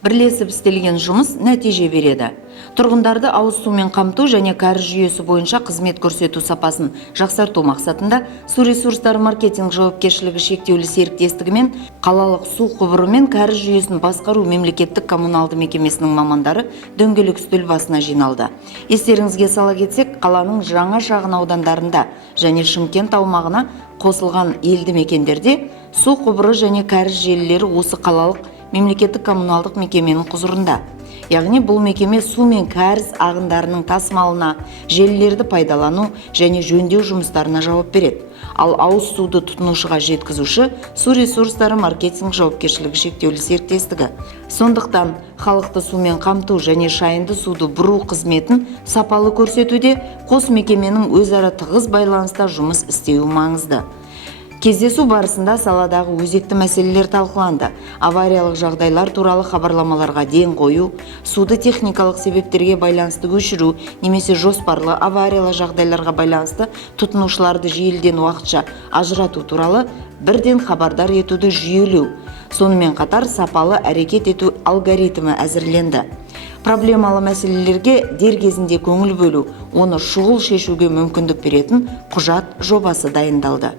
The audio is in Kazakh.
Бірлесіп істелген жұмыс нәтиже береді. Тұрғындарды ауыз сумен қамту және кәріз жүйесі бойынша қызмет көрсету сапасын жақсарту мақсатында су ресурстары маркетинг жауапкершілігі шектеулі серіктестігі мен қалалық су құбыры мен кәріз жүйесін басқару мемлекеттік коммуналды мекемесінің мамандары дөңгелек үстел басына жиналды. Естеріңізге сала кетсек, қаланың жаңа шағын аудандарында және Шымкент аумағына қосылған елді мекендерде су құбыры және кәріз желілері осы қалалық мемлекеттік коммуналдық мекеменің құзырында. Яғни бұл мекеме су мен кәріз ағындарының тасымалына, желілерді пайдалану және жөндеу жұмыстарына жауап береді. Ал ауыз суды тұтынушыға жеткізуші су ресурстары маркетинг жауапкершілігі шектеулі серіктестігі. Сондықтан халықты сумен қамту және шайынды суды бұру қызметін сапалы көрсетуде қос мекеменің өзара тығыз байланыста жұмыс істеуі маңызды. Кездесу барысында саладағы өзекті мәселелер талқыланды. Авариялық жағдайлар туралы хабарламаларға ден қою, суды техникалық себептерге байланысты өшіру немесе жоспарлы авариялық жағдайларға байланысты тұтынушыларды желіден уақытша ажырату туралы бірден хабардар етуді жүйелеу. Сонымен қатар сапалы әрекет ету алгоритмі әзірленді. Проблемалы мәселелерге дер кезінде көңіл бөлу, оны шұғыл шешуге мүмкіндік беретін құжат жобасы дайындалды.